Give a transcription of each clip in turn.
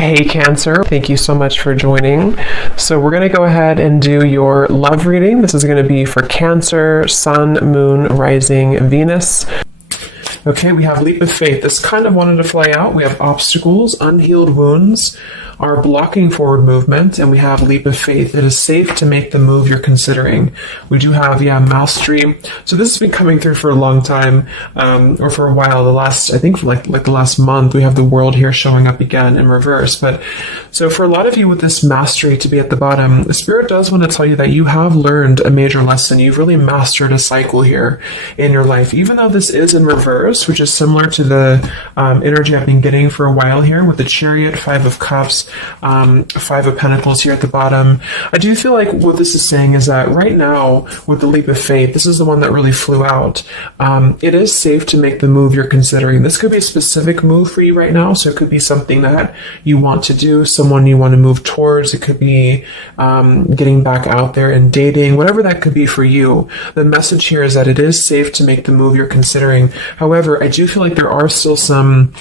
Hey Cancer, thank you so much for joining. So we're going to go ahead and do your love reading. This is going to be for Cancer, Sun, Moon, Rising, Venus. Okay, we have leap of faith. This kind of wanted to fly out. We have obstacles, unhealed wounds are blocking forward movement, and we have leap of faith. It is safe to make the move you're considering. We do have, mastery. So this has been coming through for a long time, or for a while. I think for like the last month, we have the world here showing up again in reverse. But so for a lot of you with this mastery to be at the bottom, the Spirit does want to tell you that you have learned a major lesson. You've really mastered a cycle here in your life, even though this is in reverse, which is similar to the energy I've been getting for a while here with the Chariot, Five of Cups, Five of Pentacles here at the bottom. I do feel like what this is saying is that right now with the leap of faith, this is the one that really flew out. It is safe to make the move you're considering. This could be a specific move for you right now. So it could be something that you want to do, someone you want to move towards. It could be getting back out there and dating, whatever that could be for you. The message here is that it is safe to make the move you're considering. However, I do feel like there are still some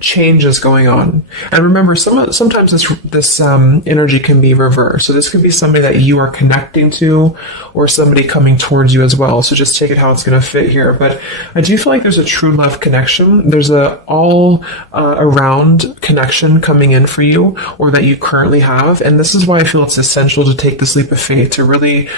changes going on. And remember, sometimes this energy can be reversed. So this could be somebody that you are connecting to or somebody coming towards you as well. So just take it how it's going to fit here. But I do feel like there's a true love connection. There's a all around connection coming in for you, or that you currently have. And this is why I feel it's essential to take this leap of faith, to really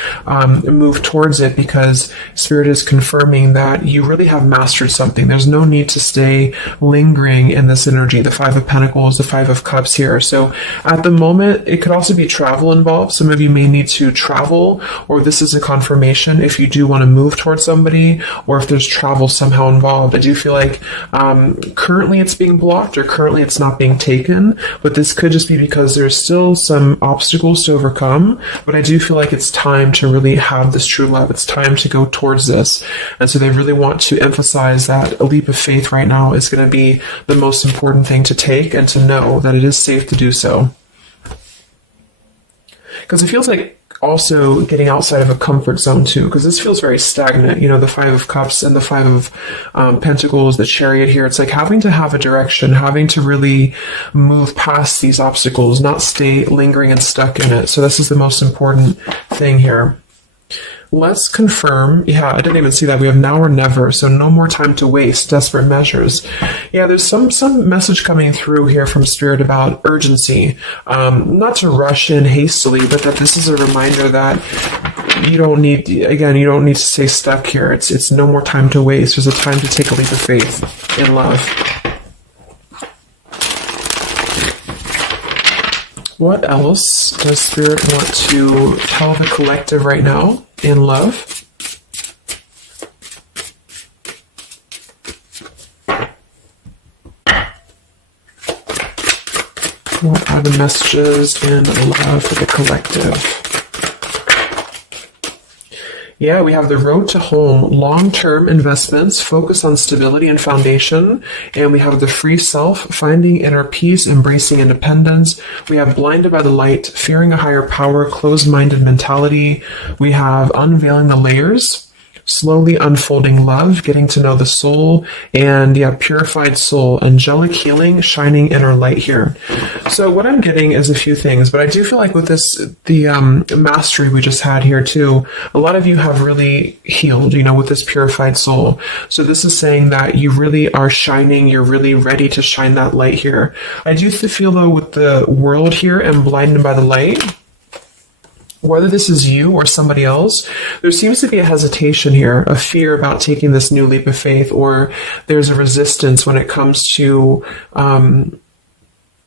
move towards it, because Spirit is confirming that you really have mastered something. There's no need to stay lingering in this energy, the Five of Pentacles, the Five of Cups here. So at the moment, it could also be travel involved. Some of you may need to travel, or this is a confirmation if you do want to move towards somebody, or if there's travel somehow involved. I do feel like currently it's being blocked, or currently it's not being taken, but this could just be because there's still some obstacles to overcome. But I do feel like it's time to really have this true love. It's time to go towards this. And so they really want to emphasize that a leap of faith right now is going to be the most important thing to take, and to know that it is safe to do so. Because it feels like also getting outside of a comfort zone too, because this feels very stagnant. The Five of Cups and the Five of Pentacles, the Chariot here. It's like having to have a direction, having to really move past these obstacles, not stay lingering and stuck in it. So this is the most important thing here. Let's confirm. I didn't even see that. We have now or never, so no more time to waste, desperate measures. There's some message coming through here from Spirit about urgency. Not to rush in hastily, but that this is a reminder that you don't need to stay stuck here. It's no more time to waste. There's a time to take a leap of faith in love. What else does Spirit want to tell the collective right now in love? What are the messages in love for the collective? We have the road to home, long-term investments, focus on stability and foundation. And we have the free self, finding inner peace, embracing independence. We have blinded by the light, fearing a higher power, closed-minded mentality. We have unveiling the layers, slowly unfolding love, getting to know the soul, and purified soul, angelic healing, shining inner light here. So what I'm getting is a few things, but I do feel like with this, the mastery we just had here too, a lot of you have really healed, with this purified soul. So this is saying that you really are shining, you're really ready to shine that light here. I do feel though with the world here and blinded by the light, whether this is you or somebody else, there seems to be a hesitation here, a fear about taking this new leap of faith, or there's a resistance when it comes to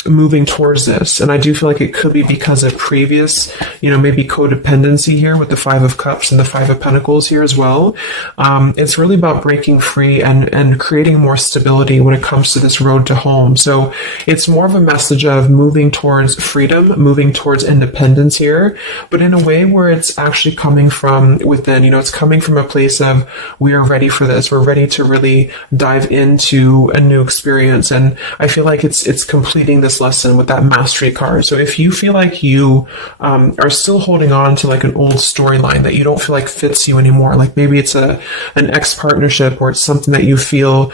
moving towards this. And I do feel like it could be because of previous, maybe codependency here with the Five of Cups and the Five of Pentacles here as well. It's really about breaking free and creating more stability when it comes to this road to home. So it's more of a message of moving towards freedom, moving towards independence here, but in a way where it's actually coming from within. It's coming from a place of, we are ready for this. We're ready to really dive into a new experience. And I feel like it's completing this lesson with that mastery card. So if you feel like you are still holding on to like an old storyline that you don't feel like fits you anymore, like maybe it's an ex partnership, or it's something that you feel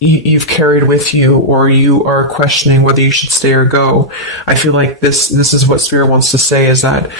you've carried with you, or you are questioning whether you should stay or go. I feel like this is what Spirit wants to say, is that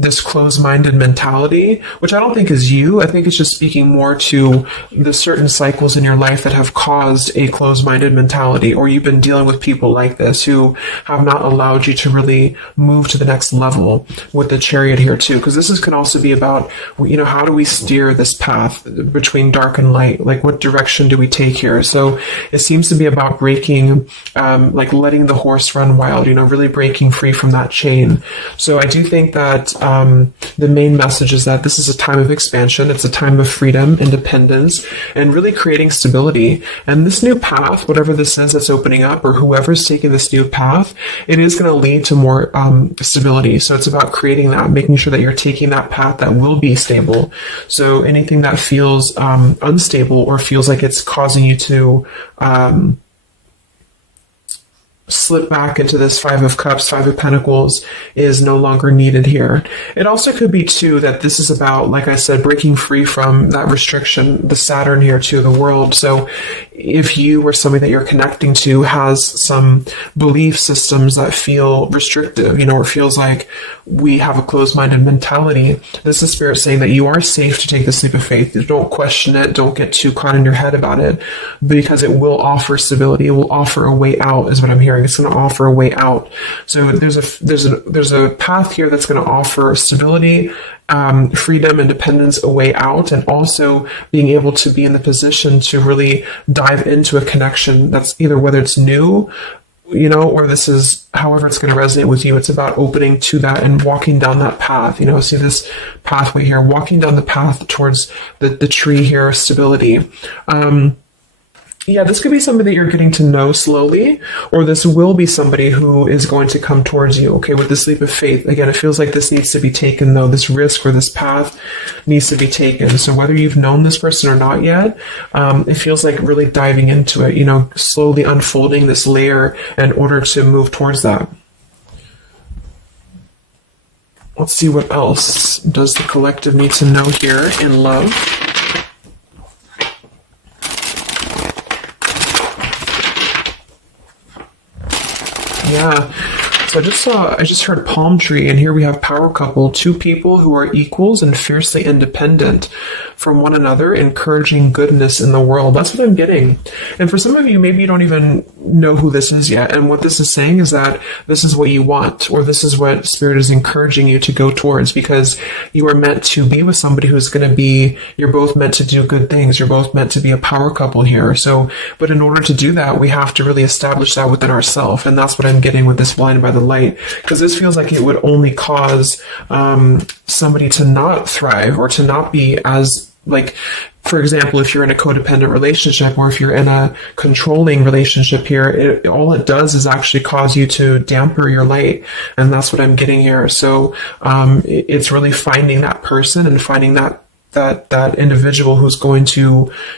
this closed-minded mentality, which I don't think is you, I think it's just speaking more to the certain cycles in your life that have caused a closed-minded mentality, or you've been dealing with people like this who have not allowed you to really move to the next level with the Chariot here too, because can also be about, how do we steer this path between dark and light? Like, what direction do we take here? So it seems to be about breaking, like letting the horse run wild, really breaking free from that chain. So I do think that the main message is that this is a time of expansion. It's a time of freedom, independence, and really creating stability. And this new path, whatever this is that's opening up, or whoever's taking this new path, it is going to lead to more stability. So it's about creating that, making sure that you're taking that path that will be stable. So anything that feels unstable or feels like it's causing you to slip back into this Five of Cups, Five of Pentacles is no longer needed here. It also could be too that this is about, like I said, breaking free from that restriction, the Saturn here to the world. So if you or somebody that you're connecting to has some belief systems that feel restrictive, or feels like we have a closed-minded mentality, this is Spirit saying that you are safe to take this leap of faith. Don't question it. Don't get too caught in your head about it, because it will offer stability. It will offer a way out, is what I'm hearing. It's going to offer a way out. So there's a path here that's going to offer stability, freedom, independence, a way out, and also being able to be in the position to really dive into a connection that's either, whether it's new, or this is however it's going to resonate with you. It's about opening to that and walking down that path. See this pathway here, walking down the path towards the tree here, stability. This could be somebody that you're getting to know slowly, or this will be somebody who is going to come towards you, with this leap of faith. Again, it feels like this needs to be taken, though. This risk or this path needs to be taken. So whether you've known this person or not yet, it feels like really diving into it, slowly unfolding this layer in order to move towards that. Let's see what else does the collective need to know here in love. Yeah, so I just heard palm tree, and here we have power couple, two people who are equals and fiercely independent from one another, encouraging goodness in the world. That's what I'm getting. And for some of you, maybe you don't even know who this is yet. And what this is saying is that this is what you want, or this is what Spirit is encouraging you to go towards, because you are meant to be with somebody who's going to be, you're both meant to do good things. You're both meant to be a power couple here. So, but in order to do that, we have to really establish that within ourselves. And that's what I'm getting with this Blinded by the Light, because this feels like it would only cause somebody to not thrive, or to not be as, like, for example, if you're in a codependent relationship, or if you're in a controlling relationship here, all it does is actually cause you to damper your light. And that's what I'm getting here. So it's really finding that person and finding that individual who's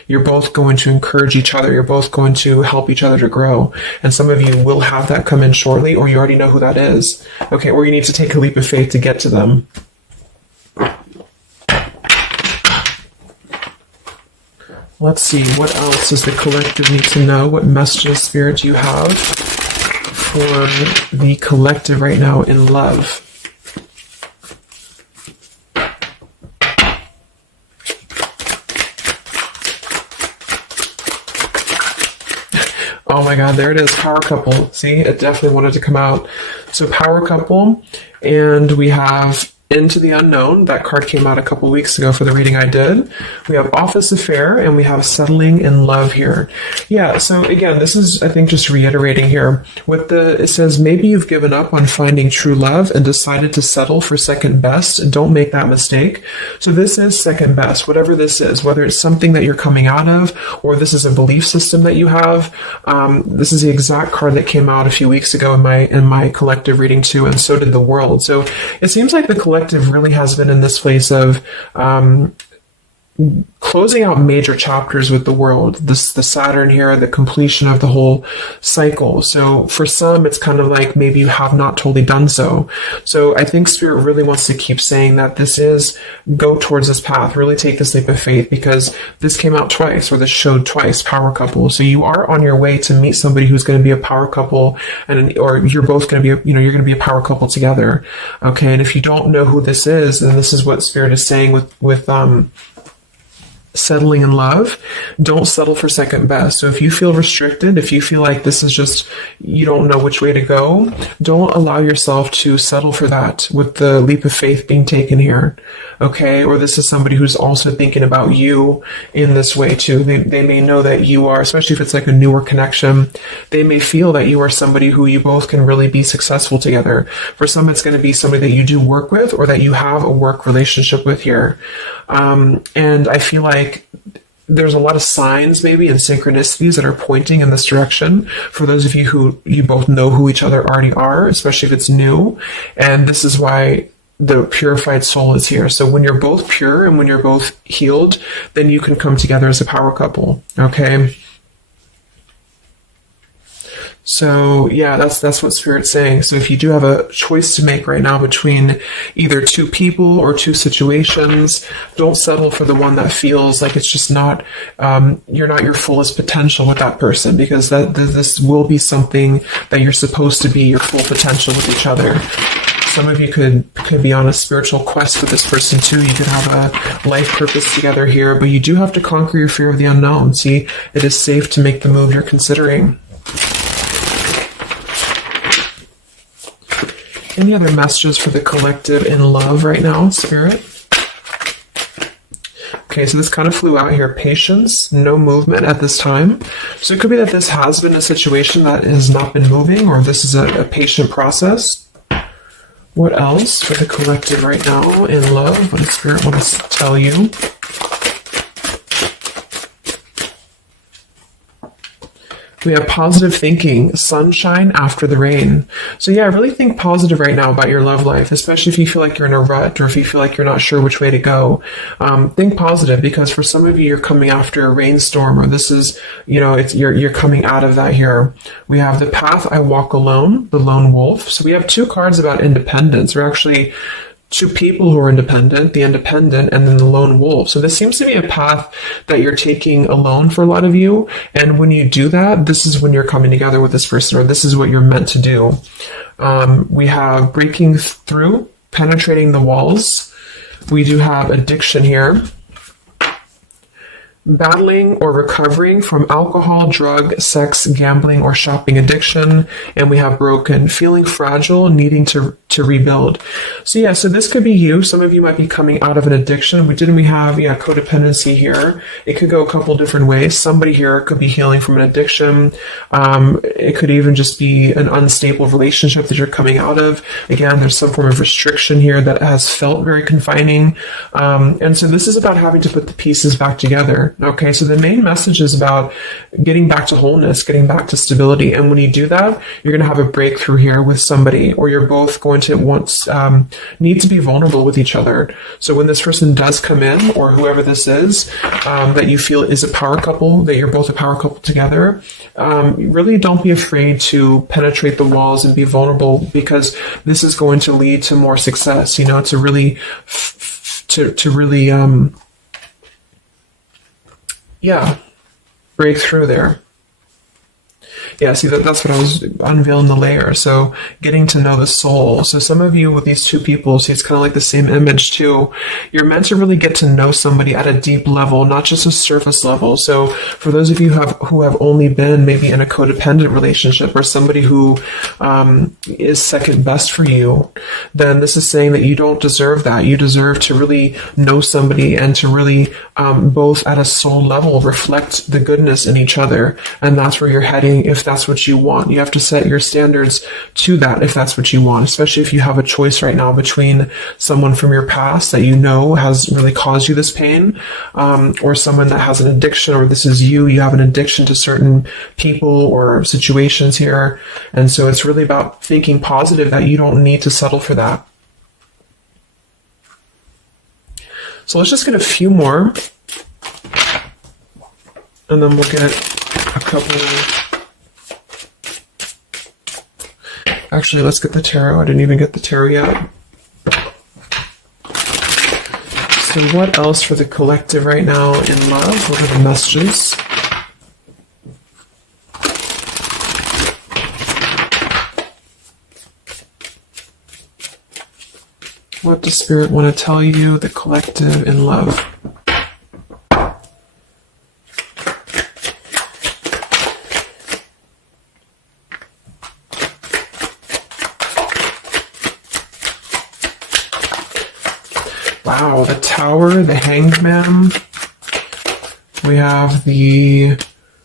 you're both going to encourage each other. You're both going to help each other to grow. And some of you will have that come in shortly, or you already know who that is. Okay, or you need to take a leap of faith to get to them. Let's see, what else does the collective need to know? What messages, Spirit, do you have for the collective right now in love? Oh my God, there it is, power couple. See, it definitely wanted to come out. So power couple, and we have Into the Unknown. That card came out a couple weeks ago for the reading I did. We have Office Affair, and we have Settling in Love here. Yeah, so again, this is, I think, just reiterating here. It says, maybe you've given up on finding true love and decided to settle for second best. Don't make that mistake. So this is second best, whatever this is, whether it's something that you're coming out of, or this is a belief system that you have. This is the exact card that came out a few weeks ago in my collective reading too, and so did the world. So it seems like the collective really has been in this place of closing out major chapters with the world, the Saturn here, the completion of the whole cycle. So for some, it's kind of like maybe you have not totally done so. So I think Spirit really wants to keep saying that this is, go towards this path, really take this leap of faith, because this came out twice, or this showed twice, power couple. So you are on your way to meet somebody who's going to be a power couple, or you're both going to be, you're going to be a power couple together. Okay. And if you don't know who this is, then this is what Spirit is saying with settling in love. Don't settle for second best. So if you feel restricted, if you feel like this is just, you don't know which way to go, don't allow yourself to settle for that with the leap of faith being taken here. Okay. Or this is somebody who's also thinking about you in this way too. They may know that you are, especially if it's like a newer connection, they may feel that you are somebody who you both can really be successful together. For some, it's going to be somebody that you do work with, or that you have a work relationship with here. And I feel like there's a lot of signs maybe and synchronicities that are pointing in this direction for those of you who you both know who each other already are, especially if it's new. And this is why the purified soul is here. So when you're both pure and when you're both healed, then you can come together as a power couple. Okay. So yeah, that's what Spirit's saying. So if you do have a choice to make right now between either two people or two situations, don't settle for the one that feels like it's just not, you're not your fullest potential with that person, because this will be something that you're supposed to be your full potential with each other. Some of you could be on a spiritual quest with this person too. You could have a life purpose together here, but you do have to conquer your fear of the unknown. See, it is safe to make the move you're considering. Any other messages for the collective in love right now, Spirit? Okay, so this kind of flew out here. Patience, no movement at this time. So it could be that this has been a situation that has not been moving, or this is a patient process. What else for the collective right now in love? What does Spirit want to tell you? We have positive thinking, sunshine after the rain. So yeah, really think positive right now about your love life, especially if you feel like you're in a rut, or if you feel like you're not sure which way to go. Think positive, because for some of you, you're coming after a rainstorm, or this is, you're coming out of that here. We have the path I walk alone, the lone wolf. So we have two cards about independence, or actually two people who are independent, the independent, and then the lone wolf. So this seems to be a path that you're taking alone for a lot of you. And when you do that, this is when you're coming together with this person, or this is what you're meant to do. We have breaking through, penetrating the walls. We do have addiction here. Battling or recovering from alcohol, drug, sex, gambling, or shopping addiction. And we have broken, feeling fragile, needing to rebuild. So yeah, so this could be you. Some of you might be coming out of an addiction. We have codependency here. It could go a couple different ways. Somebody here could be healing from an addiction. It could even just be an unstable relationship that you're coming out of. Again, there's some form of restriction here that has felt very confining. And so this is about having to put the pieces back together. Okay, so the main message is about getting back to wholeness, getting back to stability. And when you do that, you're going to have a breakthrough here with somebody, or you're both going to need to be vulnerable with each other. So when this person does come in, or whoever this is, that you feel is a power couple, that you're both a power couple together, really don't be afraid to penetrate the walls and be vulnerable, because this is going to lead to more success, to really, break through there. Yeah, see, that's what I was unveiling the layer. So getting to know the soul. So some of you with these two people, see, it's kind of like the same image too. You're meant to really get to know somebody at a deep level, not just a surface level. So for those of you who have only been maybe in a codependent relationship, or somebody who is second best for you, then this is saying that you don't deserve that. You deserve to really know somebody, and to really both at a soul level reflect the goodness in each other. And that's where you're heading if that's what you want. You have to set your standards to that if that's what you want, especially if you have a choice right now between someone from your past that has really caused you this pain, or someone that has an addiction, or this is you have an addiction to certain people or situations here. And so it's really about thinking positive, that you don't need to settle for that. So let's just get a few more And then we'll get a couple. Actually, let's get the tarot. I didn't even get the tarot yet. So what else for the collective right now in love? What are the messages? What does Spirit want to tell you, the collective in love? Wow, the Tower, the Hanged Man. We have the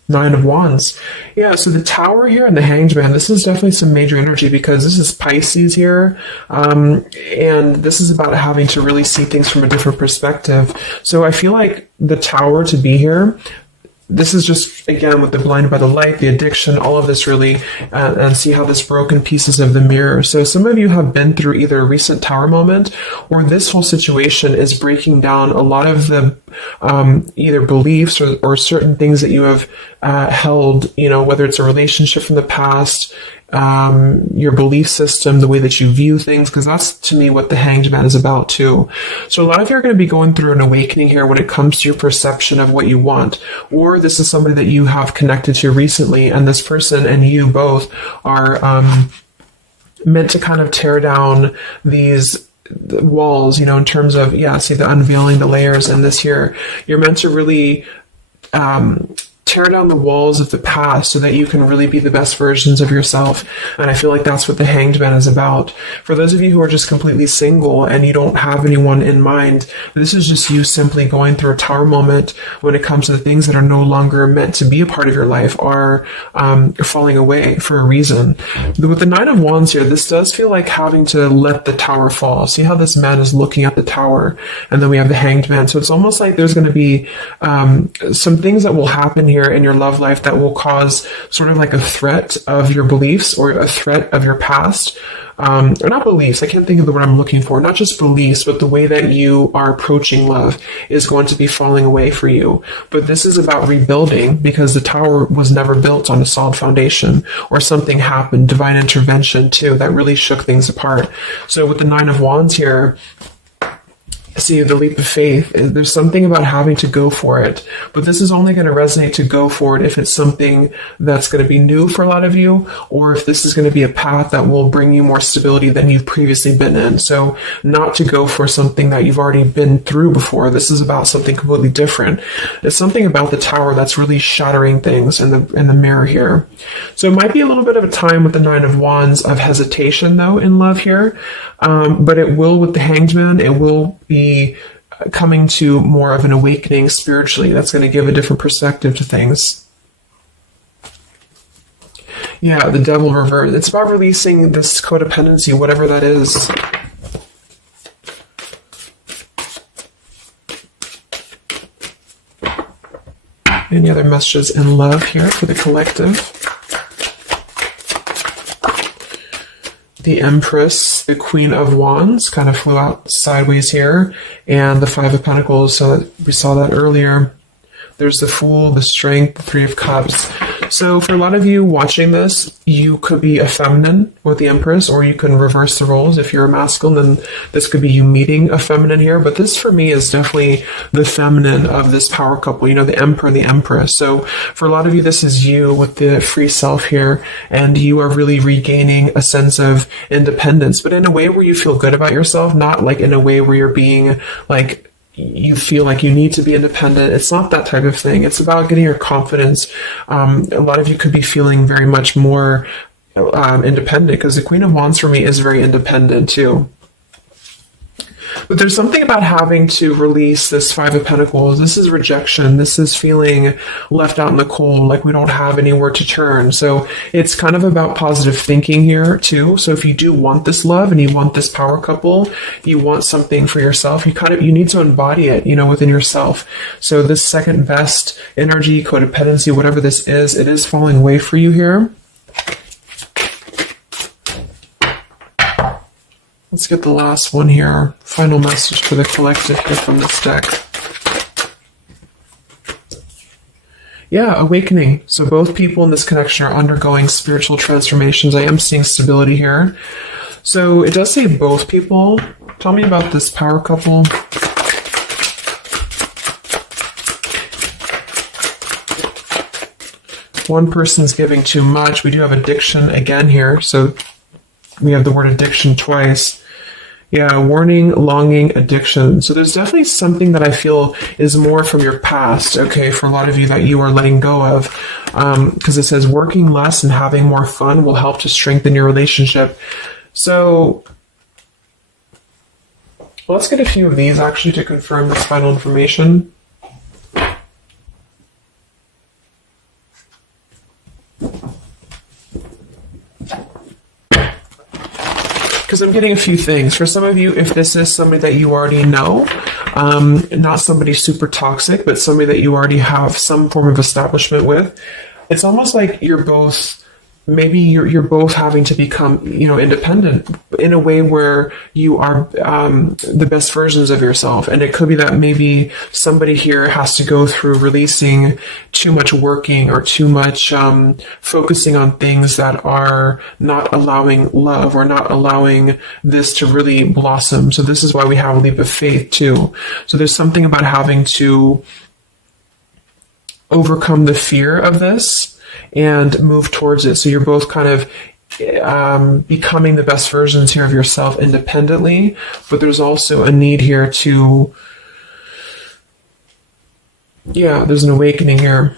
Nine of Wands. Yeah, so the Tower here and the Hanged Man, this is definitely some major energy because this is Pisces here. And this is about having to really see things from a different perspective. So I feel like the Tower to be here, this is just, again, with the blinded by the light, the addiction, all of this really, and see how this broken pieces of the mirror. So some of you have been through either a recent Tower moment or this whole situation is breaking down a lot of the either beliefs or certain things that you have held, you know, whether it's a relationship from the past, your belief system, the way that you view things, because that's to me what the Hanged Man is about too. So a lot of you are going to be going through an awakening here when it comes to your perception of what you want, or this is somebody that you have connected to recently, and this person and you both are meant to kind of tear down these walls, you know, in terms of, yeah, see the unveiling the layers, and this here, you're meant to really tear down the walls of the past so that you can really be the best versions of yourself. And I feel like that's what the Hanged Man is about. For those of you who are just completely single and you don't have anyone in mind, this is just you simply going through a Tower moment when it comes to the things that are no longer meant to be a part of your life are falling away for a reason. With the Nine of Wands here, this does feel like having to let the Tower fall. See how this man is looking at the Tower, and then we have the Hanged Man. So it's almost like there's going to be some things that will happen here in your love life that will cause sort of like a threat of your beliefs or a threat of your past. Or not beliefs, I can't think of the word I'm looking for, not just beliefs, but the way that you are approaching love is going to be falling away for you. But this is about rebuilding because the Tower was never built on a solid foundation, or something happened, divine intervention too, that really shook things apart. So with the Nine of Wands here, see the leap of faith, there's something about having to go for it, but this is only going to resonate to go for it if it's something that's going to be new for a lot of you, or if this is going to be a path that will bring you more stability than you've previously been in. So not to go for something that you've already been through before. This is about something completely different. It's something about the Tower that's really shattering things in the mirror here. So it might be a little bit of a time with the Nine of Wands of hesitation though in love here, but it will with the Hanged Man, it will be coming to more of an awakening spiritually. That's going to give a different perspective to things. Yeah, the Devil reverse. It's about releasing this codependency, whatever that is. Any other messages in love here for the collective? The Empress, the Queen of Wands, kind of flew out sideways here, and the Five of Pentacles, so we saw that earlier. There's the Fool, the Strength, the Three of Cups. So for a lot of you watching this, you could be a feminine with the Empress, or you can reverse the roles. If you're a masculine, then this could be you meeting a feminine here. But this for me is definitely the feminine of this power couple, you know, the Emperor and the Empress. So for a lot of you, this is you with the free self here, and you are really regaining a sense of independence, but in a way where you feel good about yourself, not like in a way where you're being like, you feel like you need to be independent. It's not that type of thing. It's about getting your confidence. A lot of you could be feeling very much more independent, because the Queen of Wands for me is very independent too. But there's something about having to release this Five of Pentacles. This is rejection. This is feeling left out in the cold, like we don't have anywhere to turn. So it's kind of about positive thinking here too. So if you do want this love and you want this power couple, you want something for yourself, you need to embody it, you know, within yourself. So this second best energy, codependency, whatever this is, it is falling away for you here. Let's get the last one here. Final message for the collective here from this deck. Yeah, awakening. So both people in this connection are undergoing spiritual transformations. I am seeing stability here. So it does say both people. Tell me about this power couple. One person's giving too much. We do have addiction again here. So we have the word addiction twice. Yeah, warning, longing, addiction. So there's definitely something that I feel is more from your past, okay, for a lot of you that you are letting go of. Because it says working less and having more fun will help to strengthen your relationship. So let's get a few of these actually to confirm this final information. Because I'm getting a few things. For some of you, if this is somebody that you already know, not somebody super toxic, but somebody that you already have some form of establishment with, it's almost like you're both, maybe you're both having to become, independent in a way where you are the best versions of yourself. And it could be that maybe somebody here has to go through releasing too much working or too much focusing on things that are not allowing love or not allowing this to really blossom. So this is why we have a leap of faith too. So there's something about having to overcome the fear of this and move towards it. So you're both kind of becoming the best versions here of yourself independently, but there's also a need here to, there's an awakening here.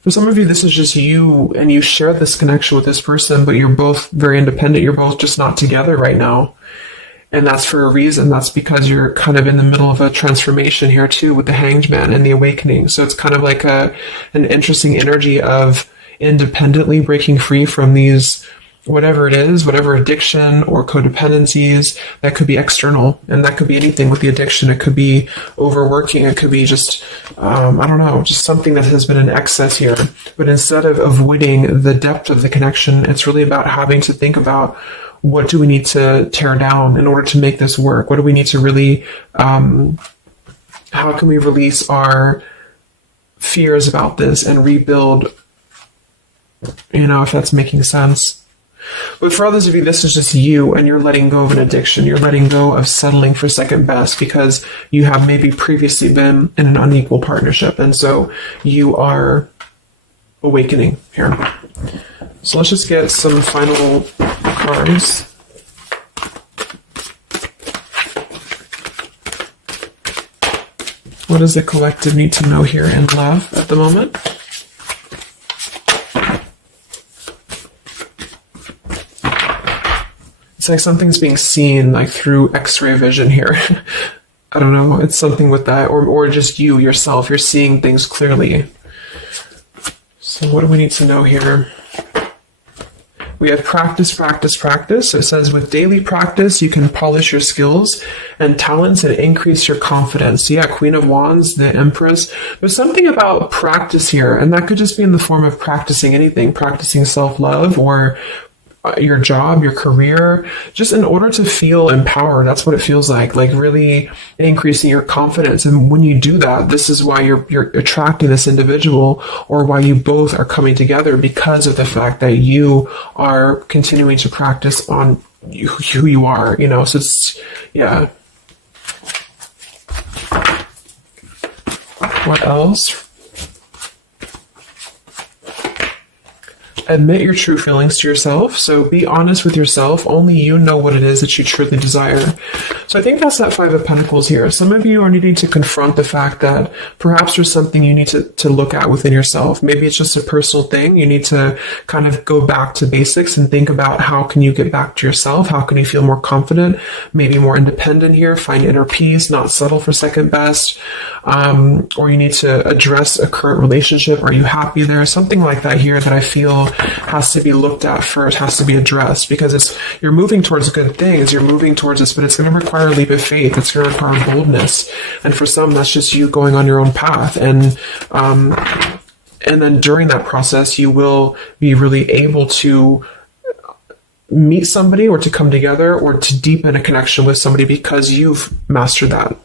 For some of you, this is just you, and you share this connection with this person, but you're both very independent. You're both just not together right now. And that's for a reason. That's because you're kind of in the middle of a transformation here too with the Hanged Man and the awakening. So it's kind of like an interesting energy of independently breaking free from these, whatever it is, whatever addiction or codependencies that could be external. And that could be anything with the addiction. It could be overworking. It could be just, just something that has been in excess here. But instead of avoiding the depth of the connection, it's really about having to think about, what do we need to tear down in order to make this work? What do we need to really, how can we release our fears about this and rebuild, if that's making sense. But for others of you, this is just you, and you're letting go of an addiction. You're letting go of settling for second best because you have maybe previously been in an unequal partnership. And so you are awakening here. So let's just get some final cards. What does the collective need to know here in love at the moment? It's like something's being seen like through X-ray vision here. I don't know. It's something with that, or just you yourself. You're seeing things clearly. So what do we need to know here? We have practice, practice, practice. So it says with daily practice, you can polish your skills and talents and increase your confidence. Yeah, Queen of Wands, the Empress. There's something about practice here, and that could just be in the form of practicing anything, practicing self-love or your job, your career, just in order to feel empowered. That's what it feels like really increasing your confidence. And when you do that, this is why you're attracting this individual, or why you both are coming together, because of the fact that you are continuing to practice on who you are, so it's, yeah. What else? Admit your true feelings to yourself. So be honest with yourself. Only you know what it is that you truly desire. So I think that's that Five of Pentacles here. Some of you are needing to confront the fact that perhaps there's something you need to look at within yourself. Maybe it's just a personal thing. You need to kind of go back to basics and think about how can you get back to yourself? How can you feel more confident, maybe more independent here, find inner peace, not settle for second best. Or you need to address a current relationship. Are you happy there? Something like that here that I feel has to be looked at first, has to be addressed, because you're moving towards good things, you're moving towards this, but it's going to require a leap of faith, it's going to require boldness, and for some that's just you going on your own path, and then during that process you will be really able to meet somebody or to come together or to deepen a connection with somebody because you've mastered that.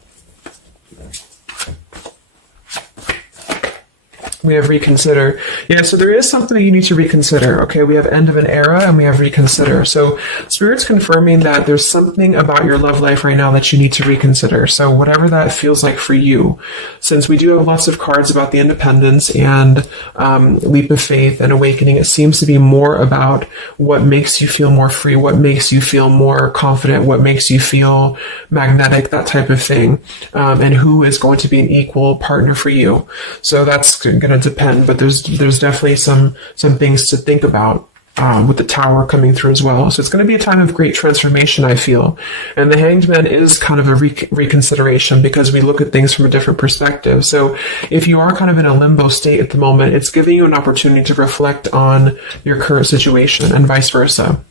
We have reconsider. Yeah, so there is something that you need to reconsider. Okay, we have end of an era and we have reconsider. So Spirit's confirming that there's something about your love life right now that you need to reconsider. So whatever that feels like for you, since we do have lots of cards about the independence and leap of faith and awakening, it seems to be more about what makes you feel more free, what makes you feel more confident, what makes you feel magnetic, that type of thing, and who is going to be an equal partner for you. So that's going to depend, but there's definitely some things to think about with the Tower coming through as well. So it's going to be a time of great transformation, I feel. And the Hanged Man is kind of a reconsideration because we look at things from a different perspective. So if you are kind of in a limbo state at the moment, it's giving you an opportunity to reflect on your current situation and vice versa.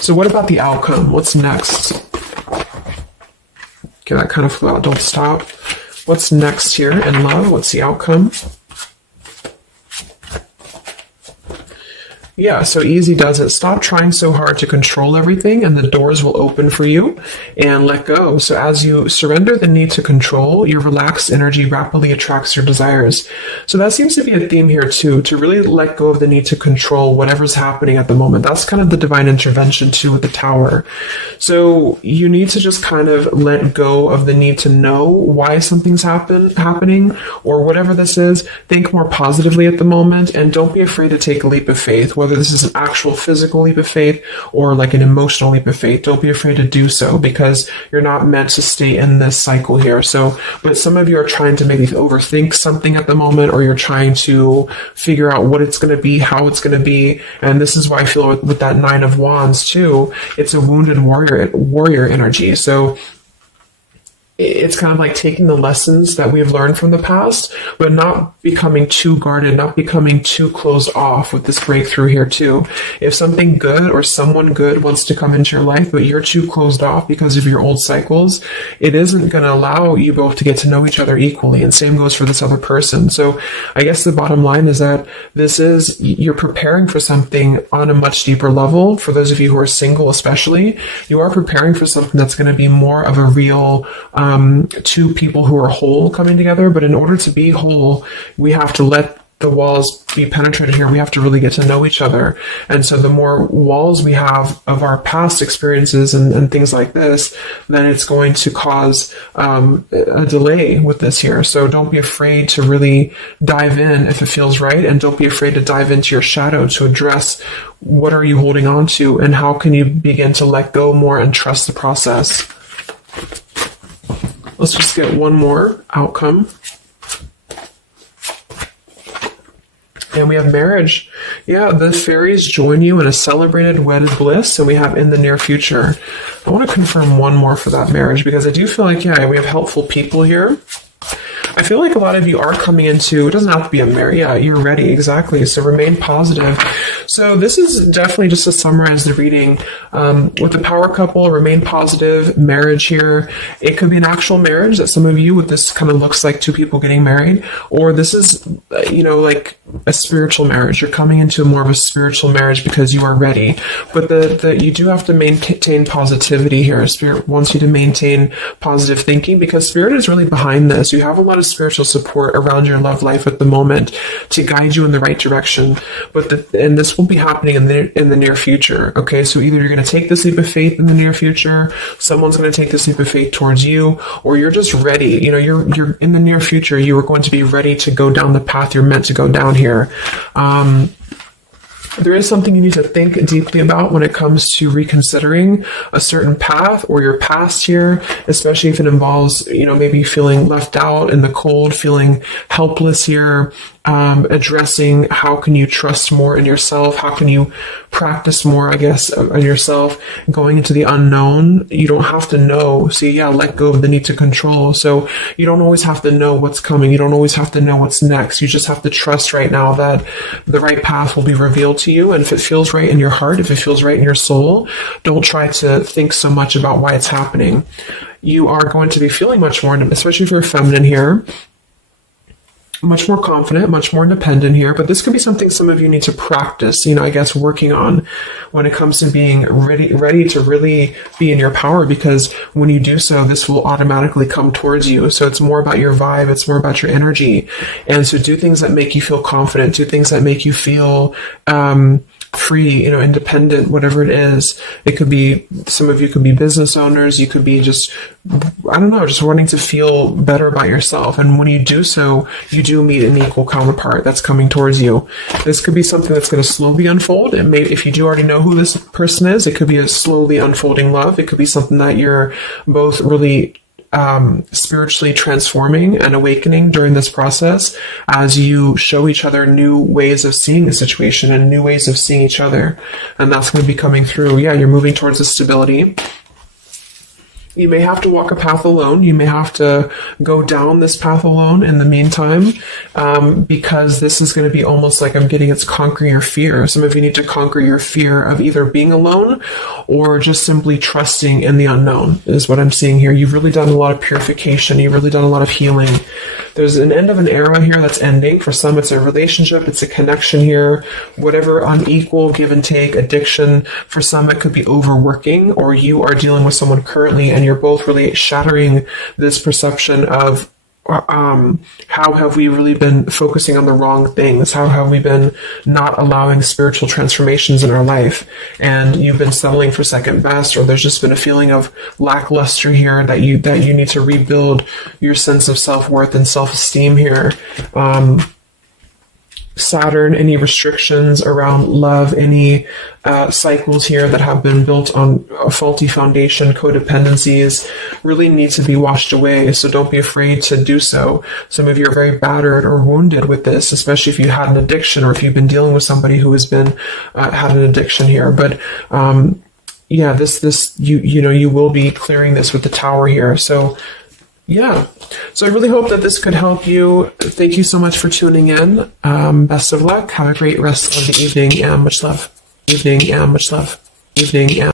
So what about the outcome? What's next? Okay, that kind of flew out. Don't stop. What's next here in love? What's the outcome? Yeah, so easy does it. Stop trying so hard to control everything and the doors will open for you, and let go. So as you surrender the need to control, your relaxed energy rapidly attracts your desires. So that seems to be a theme here too, to really let go of the need to control whatever's happening at the moment. That's kind of the divine intervention too with the Tower. So you need to just kind of let go of the need to know why something's happening or whatever this is. Think more positively at the moment and don't be afraid to take a leap of faith. Whether this is an actual physical leap of faith or like an emotional leap of faith, don't be afraid to do so because you're not meant to stay in this cycle here. So, but some of you are trying to maybe overthink something at the moment, or you're trying to figure out what it's going to be, how it's going to be. And this is why I feel with that Nine of Wands too, it's a wounded warrior energy. So it's kind of like taking the lessons that we've learned from the past, but not becoming too guarded, not becoming too closed off with this breakthrough here too. If something good or someone good wants to come into your life, but you're too closed off because of your old cycles, it isn't going to allow you both to get to know each other equally. And same goes for this other person. So I guess the bottom line is that you're preparing for something on a much deeper level. For those of you who are single especially, you are preparing for something that's going to be more of a real two people who are whole coming together. But in order to be whole, we have to let the walls be penetrated here. We have to really get to know each other. And so the more walls we have of our past experiences and things like this, then it's going to cause a delay with this here. So don't be afraid to really dive in if it feels right. And don't be afraid to dive into your shadow to address what are you holding on to and how can you begin to let go more and trust the process. Let's just get one more outcome. And we have marriage. Yeah, the fairies join you in a celebrated wedded bliss, and we have in the near future. I want to confirm one more for that marriage because I do feel like, yeah, we have helpful people here. I feel like a lot of you are coming into, it doesn't have to be a marriage. Yeah, you're ready. Exactly. So remain positive. So this is definitely just to summarize the reading. With the power couple, remain positive, marriage here. It could be an actual marriage that some of you, with this kind of looks like two people getting married, or this is, like a spiritual marriage. You're coming into more of a spiritual marriage because you are ready. But you do have to maintain positivity here. Spirit wants you to maintain positive thinking because Spirit is really behind this. You have a lot of spiritual support around your love life at the moment to guide you in the right direction. And this will be happening in the near future. Okay, so either you're going to take this leap of faith in the near future, someone's going to take this leap of faith towards you, or you're just ready. You're in the near future. You are going to be ready to go down the path you're meant to go down here. There is something you need to think deeply about when it comes to reconsidering a certain path or your past here, especially if it involves, maybe feeling left out in the cold, feeling helpless here, addressing how can you trust more in yourself, how can you practice more, I guess, on yourself, going into the unknown. You don't have to know. Let go of the need to control. So you don't always have to know what's coming. You don't always have to know what's next. You just have to trust right now that the right path will be revealed to you. And if it feels right in your heart, if it feels right in your soul, don't try to think so much about why it's happening. You are going to be feeling much more, especially if you're feminine here, much more confident, much more independent here, but this could be something some of you need to practice, I guess, working on when it comes to being ready to really be in your power, because when you do so, this will automatically come towards you. So it's more about your vibe, it's more about your energy. And so do things that make you feel confident, do things that make you feel free, independent, whatever it is. It could be, some of you could be business owners, you could be just wanting to feel better about yourself. And when you do so, you do meet an equal counterpart that's coming towards you. This could be something that's going to slowly unfold. It may, if you do already know who this person is, it could be a slowly unfolding love. It could be something that you're both really spiritually transforming and awakening during this process as you show each other new ways of seeing the situation and new ways of seeing each other. And that's going to be coming through. Yeah, you're moving towards this stability. You may have to walk a path alone. You may have to go down this path alone in the meantime, because this is going to be almost like I'm getting it's conquering your fear. Some of you need to conquer your fear of either being alone or just simply trusting in the unknown is what I'm seeing here. You've really done a lot of purification. You've really done a lot of healing. There's an end of an era here that's ending. For some, it's a relationship. It's a connection here. Whatever unequal give and take, addiction. For some, it could be overworking, or you are dealing with someone currently and you're both really shattering this perception of how have we really been focusing on the wrong things? How have we been not allowing spiritual transformations in our life? And you've been settling for second best, or there's just been a feeling of lackluster here that you need to rebuild your sense of self-worth and self-esteem here. Saturn, any restrictions around love, any cycles here that have been built on a faulty foundation, codependencies, really need to be washed away. So don't be afraid to do so. Some of you are very battered or wounded with this, especially if you had an addiction or if you've been dealing with somebody who has been had an addiction here. But yeah, this you will be clearing this with the Tower here. So yeah. So I really hope that this could help you. Thank you so much for tuning in. Best of luck. Have a great rest of the evening and much love. Evening and much love. Evening and